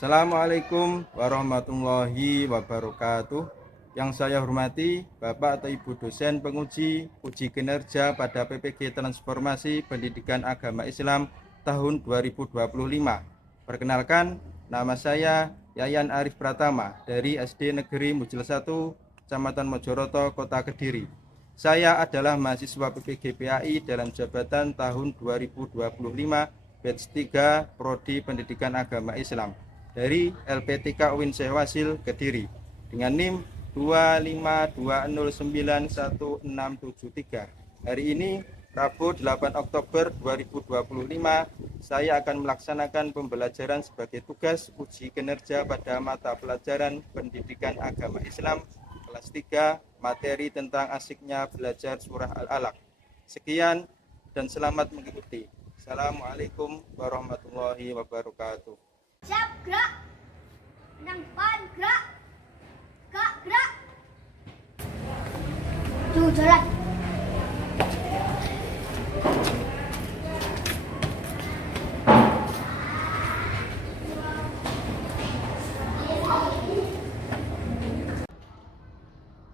Assalamualaikum warahmatullahi wabarakatuh. Yang saya hormati Bapak atau Ibu dosen penguji uji kinerja pada PPG Transformasi Pendidikan Agama Islam tahun 2025. Perkenalkan, nama saya Yayan Arif Pratama dari SD Negeri Mujil 1, Kecamatan Mojoroto, Kota Kediri. Saya adalah mahasiswa PPG PAI dalam jabatan tahun 2025 batch 3 Prodi Pendidikan Agama Islam dari LPTK UIN Syekh Wasil Kediri dengan NIM 252091673. Hari ini Rabu 8 Oktober 2025 saya akan melaksanakan pembelajaran sebagai tugas uji kinerja pada mata pelajaran Pendidikan Agama Islam kelas 3 materi tentang asyiknya belajar surah Al-Alaq. Sekian dan selamat mengikuti. Assalamualaikum warahmatullahi wabarakatuh. Siap, gerak. Menang depan, gerak. Kak, gerak. Tuh, jalan.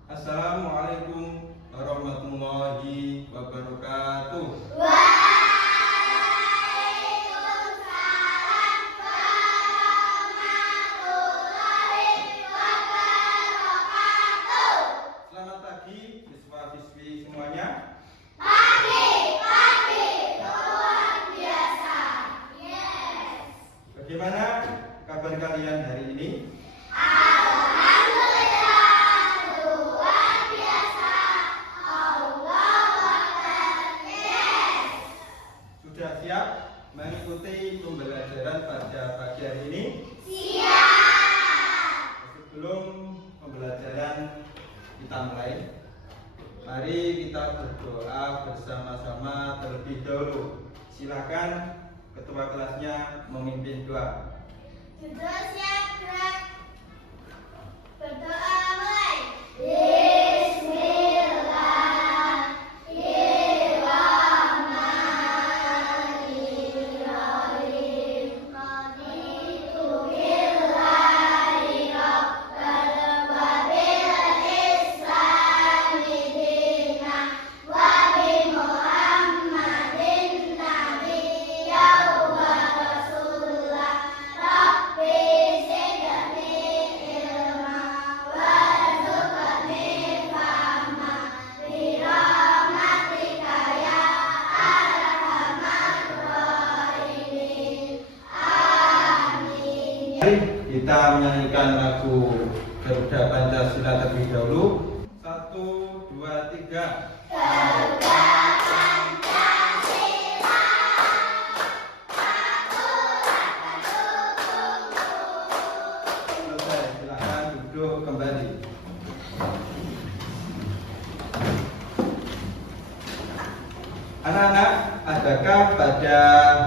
Assalamualaikum warahmatullahi wabarakatuh. Selamat pagi siswa-siswi semuanya. Luar biasa. Yes. Bagaimana kabar kalian hari ini? Alhamdulillah, luar biasa. Allahu Akbar. Yes. Sudah siap mengikuti pembelajaran pada pagi hari ini? Siap. Sebelum pembelajaran kita mulai, mari kita berdoa bersama-sama terlebih dahulu. Silakan ketua kelasnya memimpin doa. Sudah siap, gerak. Berdoa mulai. Bismillahirrahmanirrahim. Qaditu billahi rabbal wabil islami dina wa bi Muhammadin nabiyyan wa rasulah. Rabbi zidni ilma warzuqni fahma birahmatika ya arhamar rahimin. Amin. Mari kita menyanyikan lagu Garuda Pancasila terlebih dahulu. 1, 2, 3. Garuda Pancasila, Selesai, silakan duduk kembali. Anak-anak, adakah pada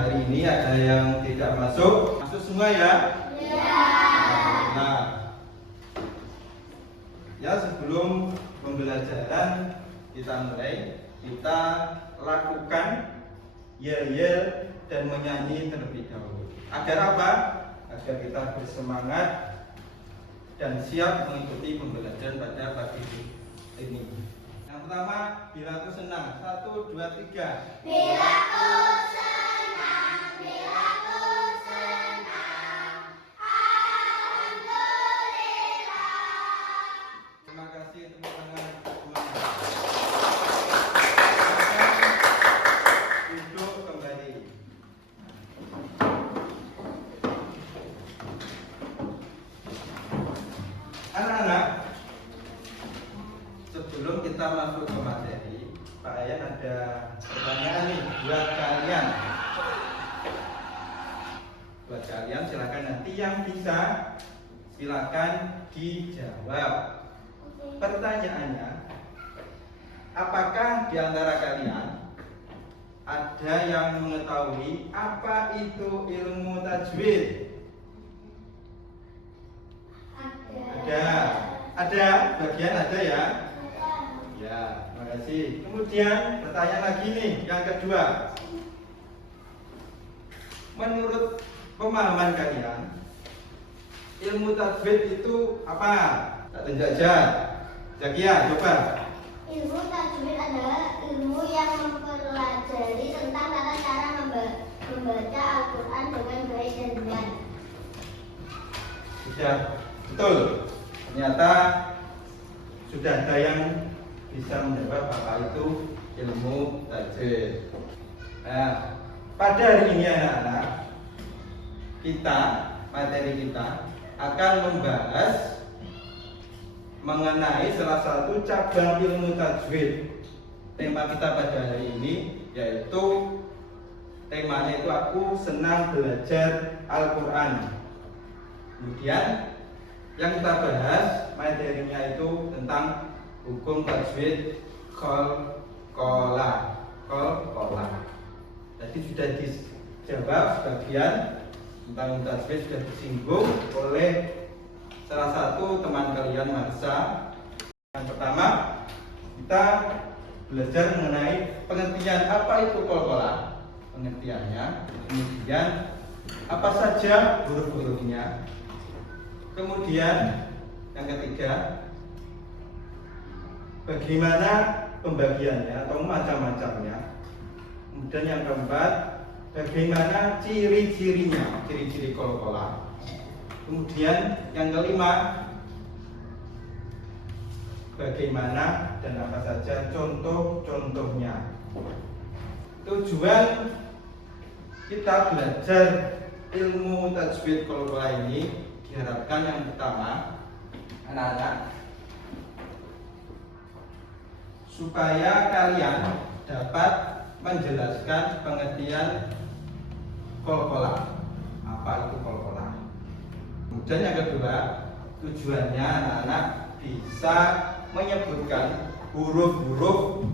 hari ini ada yang tidak masuk? Masuk semua ya? Nah, ya sebelum pembelajaran kita mulai, kita lakukan yel-yel dan menyanyi terlebih dahulu. Agar apa? Agar kita bersemangat dan siap mengikuti pembelajaran pada pagi ini. Yang pertama, bila aku senang. 1, 2, 3. Bila ku senang, bila ku senang, alhamdulillah. Terima kasih tepuk tangan semuanya. Duduk kembali. Anak-anak, sebelum kita masuk ke materi, Pak Ayan ada pertanyaan nih buat kalian. Buat kalian silakan nanti yang bisa silakan dijawab. Pertanyaannya, apakah di antara kalian ada yang mengetahui apa itu ilmu tajwid? Ada, bagian ada ya? Ya, terima kasih. Kemudian pertanyaan lagi nih, yang kedua. Menurut pemahaman kalian, ilmu tajwid itu apa? Tak tunjuk aja. Zakia, coba. Ilmu tajwid adalah ilmu yang mempelajari tentang tata cara membaca Al-Quran dengan baik dan benar. Sudah, betul. Ternyata sudah ada yang bisa menjawab apa itu ilmu tajwid. Nah, pada hari ini anak-anak, materi kita akan membahas mengenai salah satu cabang ilmu tajwid. Tema kita pada hari ini yaitu temanya itu aku senang belajar Al-Quran. Kemudian yang kita bahas materinya itu tentang hukum tajwid qalqalah. Jadi sudah dijawab sebagian tentang tajwid, sudah disinggung oleh salah satu teman kalian, Marsa. Yang pertama kita belajar mengenai pengertian apa itu qalqalah, pengertiannya, kemudian apa saja huruf-hurufnya. Kemudian yang ketiga, bagaimana pembagiannya atau macam-macamnya. Kemudian yang keempat, bagaimana ciri-cirinya, ciri-ciri qalqalah. Kemudian yang kelima, bagaimana dan apa saja contoh-contohnya. Tujuan kita belajar ilmu tajwid qalqalah ini diharapkan yang pertama, anak-anak, supaya kalian dapat menjelaskan pengertian qalqalah. Apa itu qalqalah? Kemudian yang kedua, tujuannya anak-anak bisa menyebutkan huruf-huruf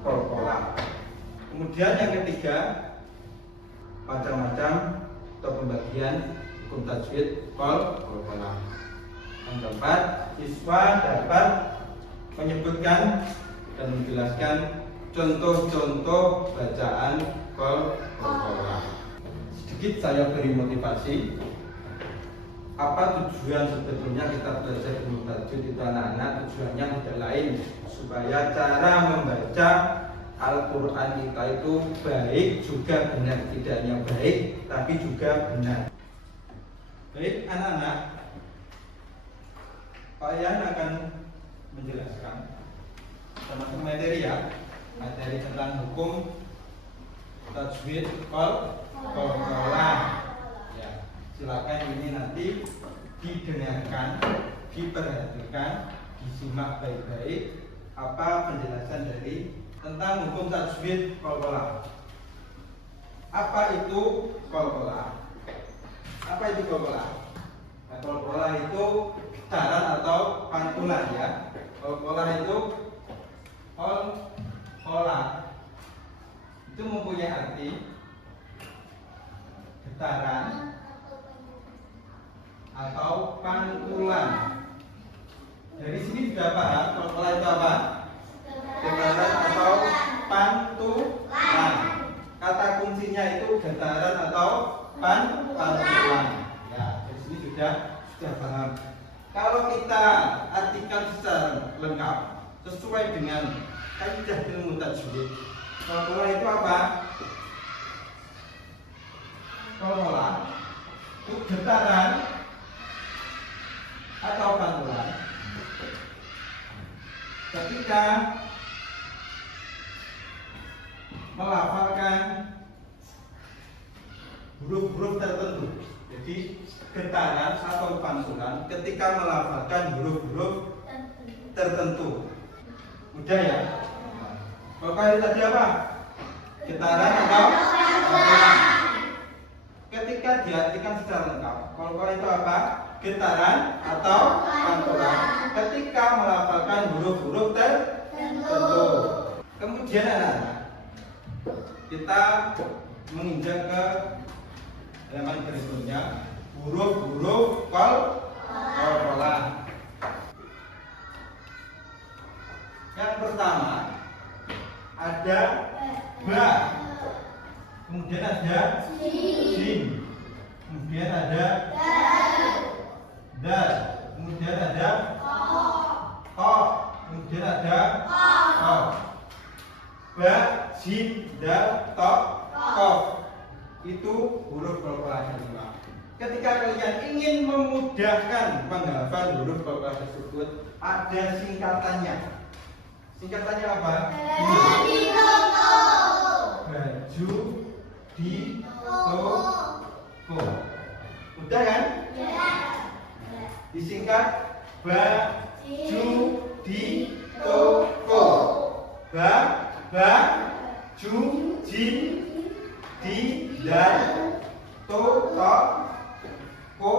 qalqalah. Kemudian yang ketiga, macam-macam atau pembagian hukum tajwid qalqalah. Yang keempat, siswa dapat menyebutkan dan menjelaskan contoh-contoh bacaan qalqalah. Sedikit saya beri motivasi. Apa tujuan sebetulnya kita belajar ilmu tajwid itu anak-anak? Tujuannya tidak lain supaya cara membaca Al-Quran kita itu baik juga benar, tidak hanya baik tapi juga benar. Baik anak-anak, Pak Yan akan menjelaskan termasuk materi ya, materi tentang hukum tajwid qalqalah. Ya, silakan ini nanti didengarkan, diperhatikan, disimak baik-baik apa penjelasan dari tentang hukum tajwid qalqalah. Apa itu qalqalah? Apa itu qalqalah? Nah, qalqalah itu getaran atau pantulan ya. Qalqalah itu qalqalah itu mempunyai arti getaran atau pantulan. Dari sini sudah paham qalqalah itu apa? Getaran atau pantulan. Kata kuncinya itu getaran atau pantulan. Ya, dari sini sudah paham. Kalau kita artikan secara lengkap sesuai dengan kaidah ilmu tajwid, qalqalah itu apa? Qalqalah itu getaran atau pantulan ketika melafalkan huruf-huruf tertentu. Jadi getaran atau pantulan ketika melafalkan huruf-huruf tertentu. Mudah ya? Qalqalah itu tadi apa? Getaran atau pantulan. Ketika diartikan secara lengkap, qalqalah itu apa? Getaran atau pantulan ketika melafalkan huruf-huruf tertentu. Kemudian anak-anak, kita menginjak ke halaman berikutnya, huruf-huruf qalqalah. Yang pertama ada ba, kemudian ada jim, kemudian ada dal, kemudian ada ko, kemudian ada ko. Ba, jim, dal, to, ko. Itu huruf qalqalah semua. Ketika kalian ingin memudahkan penghafal huruf qalqalah tersebut, ada singkatannya. Singkatannya apa? Baju di toko. Udah kan? Disingkat baju di toko. Baju jim di dan to ko.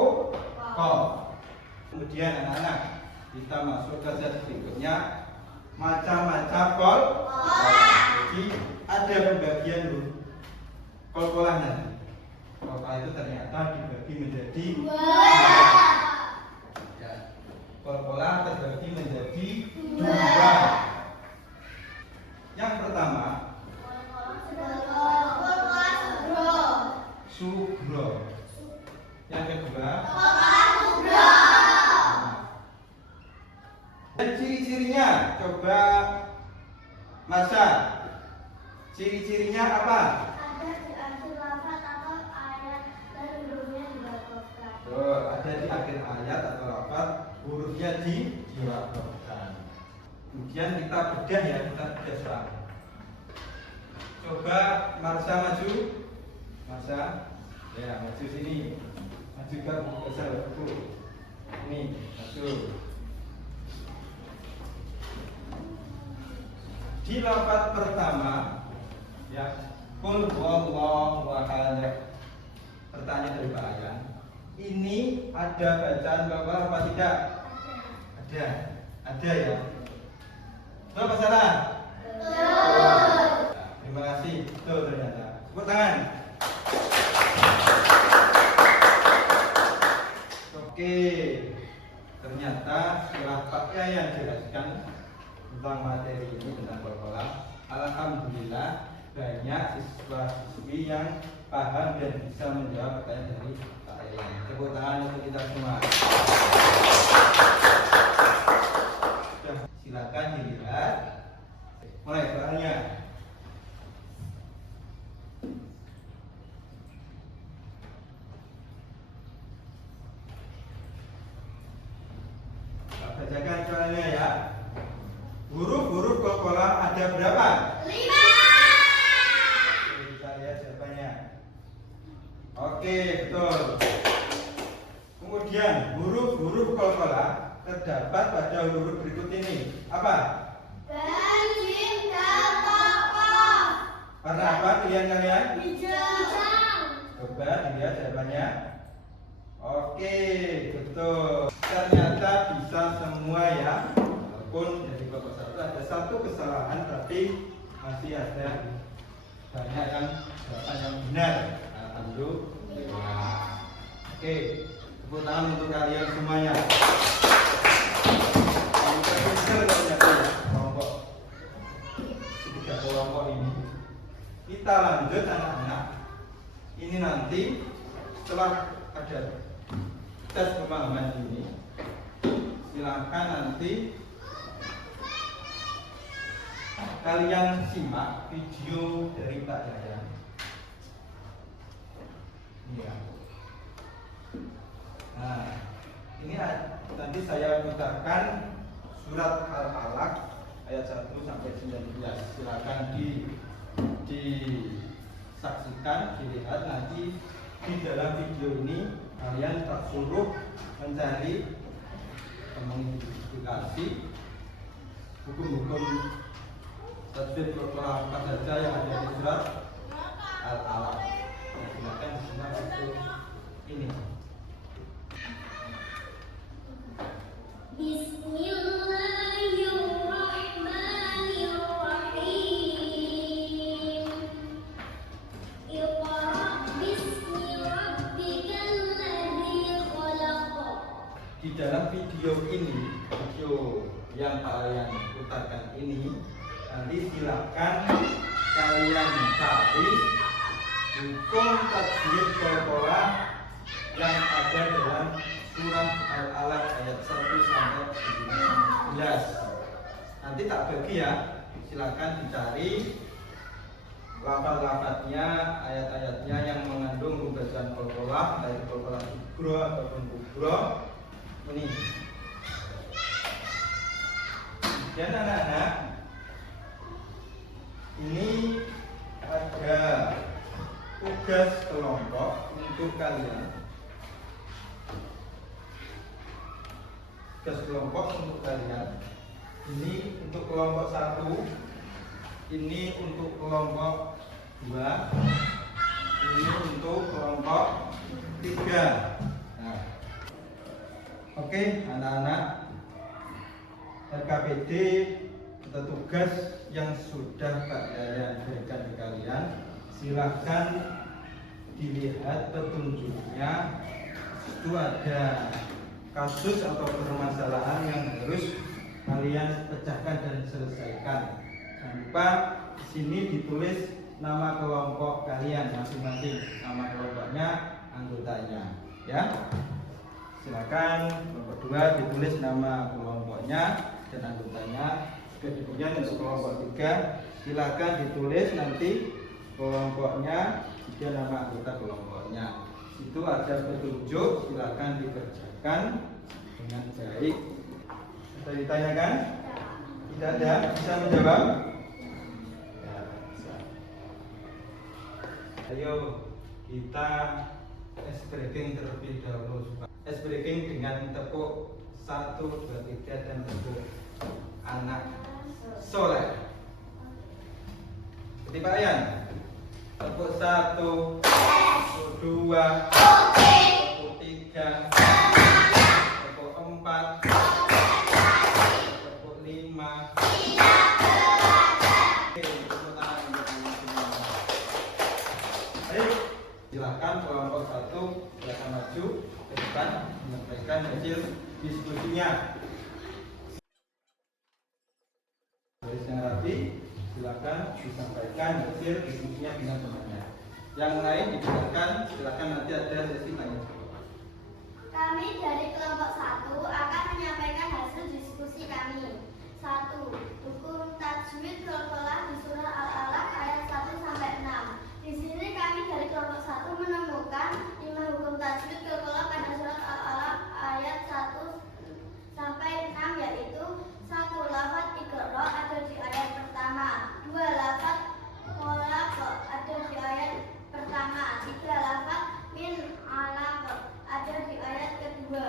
Kemudian anak-anak, kita masuk ke set berikutnya, macam-macam qalqalah. Jadi ada pembagian dulu qalqalah nanti. Qalqalah itu ternyata dibagi menjadi ya, qalqalah terbagi menjadi dua. Yang pertama sugro. Yang kedua dan ciri-cirinya coba Masa. Ciri-cirinya apa? Ada di akhir lafaz atau ayat dan hurufnya dibatalkan. Tuh, ada di akhir ayat atau lafaz hurufnya diwakafkan. Kemudian kita bedah ya, kita bedah soal. Coba Marsa maju. Marsa, ya maju sini. Maju ke buku. Ini maju. Di lafaz pertama ya, qul huwallahu ahad. Pertanyaan dari Pak Ayan, ini ada bacaan qalqalah apa tidak? Ada ya. Betul apa salah? Betul. Terima kasih. Betul ternyata. Tepuk tangan. Oke. Ternyata setelah Pak Ayan jelaskan tentang materi ini, tentang qalqalah, alhamdulillah banyak siswa-siswi yang paham dan bisa menjawab pertanyaan dari Pak Ayan. Tepuk tangan untuk kita semua. Silakan dilihat. Mulai soalnya. Bacakan soalnya ya. Huruf-huruf qalqalah ada berapa? 5. Kita lihat jawabannya. Oke, betul. Kemudian huruf-huruf qalqalah terdapat pada huruf berikut ini. Apa? Ba, jim, dal, to, qaf. Warna apa pilihan kalian? Hijau. Coba dilihat jawabannya. Oke, betul. Ternyata bisa semua ya. Walaupun dari kelompok satu ada satu kesalahan, tapi masih ada banyak yang jawaban yang benar. Alhamdulillah. Oke, tepuk tangan untuk kalian semuanya. Kami terpinter ternyata ya, kelompok ketiga kelompok ini. Kita lanjut anak-anak. Ini nanti setelah ada tes pemahaman ini, silakan nanti kalian simak video dari Pak Dadan. Iya. Nah, ini nanti saya putarkan surat Al-Alaq ayat 1 sampai 19. Silakan disaksikan, dilihat. Nanti di dalam video ini kalian tak suruh mencari, mengidentifikasi hukum-hukum tajwid qalqalah apa saja yang ada di surat Al-Alaq. Silakan disimak untuk ini. Bismillahirrahmanirrahim. Iqra bismi rabbikal ladzi khalaq. Di dalam video ini, video yang kalian putarkan ini, nanti silakan kalian cari hukum tajwid qalqalah yang ada dalam surat Al-Alaq ayat 1 sampai 11. Nanti tak bagi ya, silakan dicari lafaz-lafaznya, ayat-ayatnya yang mengandung pembacaan qalqalah, baik qalqalah subro ataupun kubro. Ini. Dan anak-anak, ini ada tugas kelompok untuk kalian. Tugas kelompok untuk kalian. Ini untuk kelompok 1, ini untuk kelompok 2, ini untuk kelompok 3. Nah, oke, anak-anak, RKPD atau tugas yang sudah Pak Yayan berikan ke kalian, silahkan dilihat petunjuknya. Itu ada kasus atau permasalahan yang harus kalian pecahkan dan selesaikan. Jangan lupa di sini ditulis nama kelompok kalian masing-masing, nama kelompoknya, anggotanya, ya. Silakan kelompok 2 ditulis nama kelompoknya dan anggotanya. Kemudian untuk kelompok 3 silakan ditulis nanti kelompoknya dan nama anggota kelompoknya. Itu ada petunjuk, silakan dikerjakan dengan baik. Sudah ditanyakan? Tidak ada? Bisa menjawab? Ya, bisa. Ayo kita ice breaking terlebih dahulu. Ice breaking dengan tepuk 1, 2, 3 dan tepuk anak soleh. Seperti Pak Yan. Tepuk 1, tepuk 2, tepuk 3, tepuk 4, tepuk 5. Ayo, silakan kelompok 1 silakan maju ke depan menyampaikan hasil diskusinya. Baris yang rapi, silakan disampaikan hasil diskusinya dengan temannya. Yang lain didengarkan, silakan nanti ada sesi tanya jawab. Kami dari kelompok 1 akan menyampaikan hasil diskusi kami. 1. Hukum tajwid qalqalah di surah Al-Alaq ayat 1 sampai 6. Di sini kami dari kelompok 1 menemukan 5 hukum tajwid qalqalah pada surat Al-Alaq ayat 1 sampai 6, yaitu 1. Lafaz iqra ada di ayat pertama. 2. Lafaz khalaq ada di ayat pertama. 3. Lafaz min alaq ada di ayat kedua.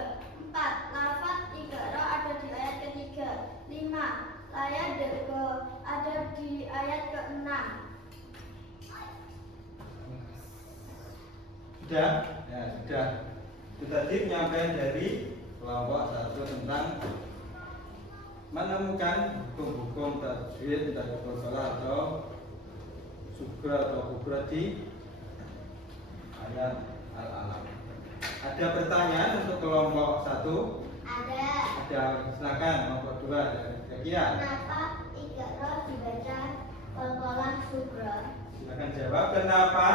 4. Lafaz iqra ada di ayat ketiga. 5. Layar dergo ada di ayat ke-6. Sudah? Ya, sudah. Itu tadi penyampaian dari kelompok 1 tentang menemukan hukum-hukum tajwid dan qalqalah atau subra atau kubra di ayat Al-Alaq. Ada pertanyaan untuk kelompok 1? Ada. Ada, silakan kelompok 2 kira-kira. Kenapa iqra dibaca qalqalah subra? Silakan jawab. Kenapa?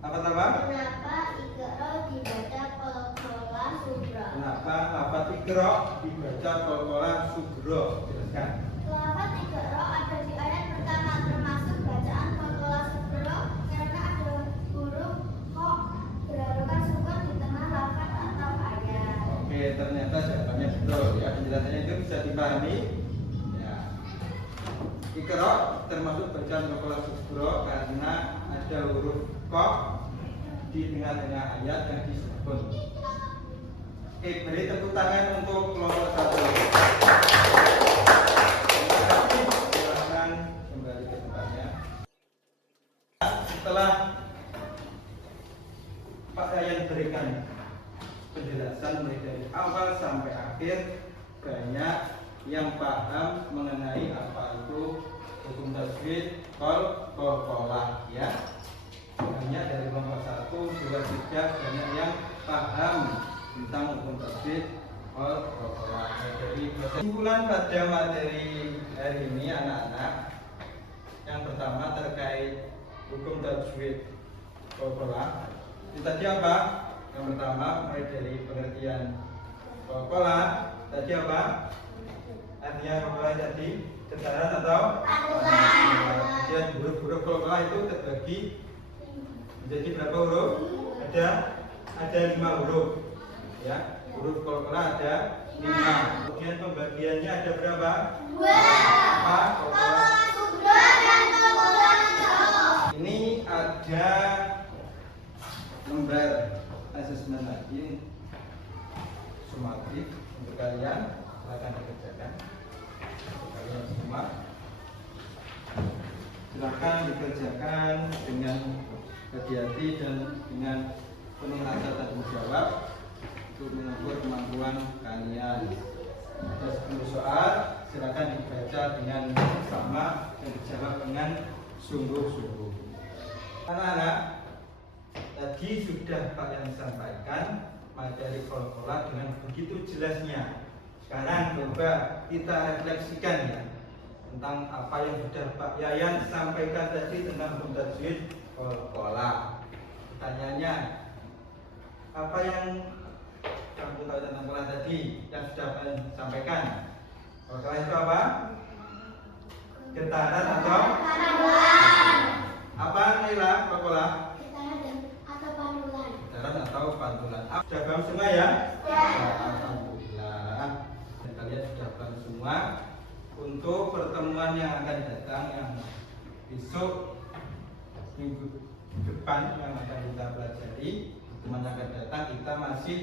Apa? Kenapa iqra dibaca qalqalah subra? Kenapa lafaz iqra dibaca qalqalah subra? Jelaskan. Lafaz iqra ada di ayat pertama, termasuk bacaan qalqalah subra karena ada huruf kha berharokat sukun di tengah lafaz atau ayat. Oke, ternyata jawabannya betul ya. Penjelasannya itu bisa dipahami. Ya. Iqra termasuk bacaan qalqalah subra karena ada huruf kha di tengah-tengah ayat yang disebut. Oke, beri tepuk tangan untuk kelompok 1. Silakan kembali ke tempatnya. Setelah Pak Yayan berikan penjelasan mulai dari awal sampai akhir, banyak yang paham mengenai apa itu hukum tajwid qalqalah ya. Banyak dari kelompok 1, 2, 3 banyak yang paham tentang hukum tajwid qalqalah. Jadi kesimpulan pada materi hari ini anak-anak, yang pertama terkait hukum tajwid qalqalah. Itu tadi apa? Yang pertama mulai dari pengertian kola. Tadi apa? Artinya kola tadi getaran atau pantulan. Kemudian huruf-huruf kola itu terbagi menjadi berapa huruf? Ada 5 huruf. Ya, huruf kola ada 5. Kemudian pembagiannya ada berapa? 2. Apa? Kola. Ini ada lembar asesmen lagi sumatif untuk kalian, silakan dikerjakan untuk kalian semua. Silakan dikerjakan dengan hati-hati dan dengan penuh rasa tanggung jawab untuk mengukur kemampuan kalian. Ada 10 soal, silakan dibaca dengan sama dan dijawab dengan sungguh-sungguh. Anak-anak, tadi sudah Pak yang sampaikan materi kola dengan begitu jelasnya. Sekarang coba kita refleksikan ya tentang apa yang sudah Pak Yayan sampaikan tadi tentang hukum tajwid kola. Pertanyaannya, apa yang kamu tahu tentang kola tadi yang sudah Pak sampaikan? Kola itu apa? Getaran atau pantulan? Apa Naila kola? Getaran atau pantulan. Getaran atau pantulan. Sudah paham semua ya? Ya. Alhamdulillah. Dan kalian sudah paham semua. Untuk pertemuan yang akan datang yang besok minggu depan yang akan kita pelajari, pertemuan yang akan datang kita masih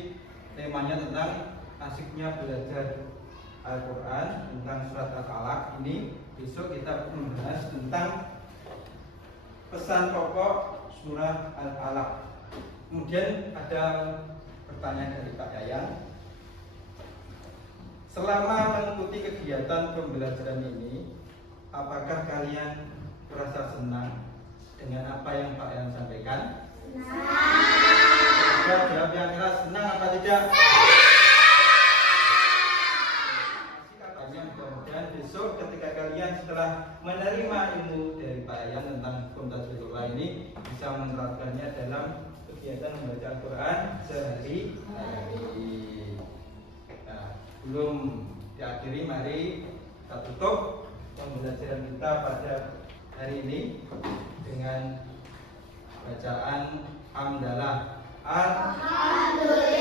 temanya tentang asiknya belajar Al-Quran tentang surat Al-Alaq ini. Besok kita membahas tentang pesan pokok surah Al-Alaq. Kemudian ada pertanyaan dari Pak Yayan. Selama mengikuti kegiatan pembelajaran ini, apakah kalian merasa senang dengan apa yang Pak Yayan sampaikan? Senang. Jawab yang keras, senang apa tidak? Mudah-mudahan besok ketika kalian setelah menerima ilmu dari Pak Yayan tentang hukum tajwid ini bisa menerapkannya dalam kegiatan membaca Al-Quran sehari-hari. Nah, belum diakhiri, mari kita tutup pembelajaran kita pada hari ini dengan bacaan hamdalah. Alhamdulillah.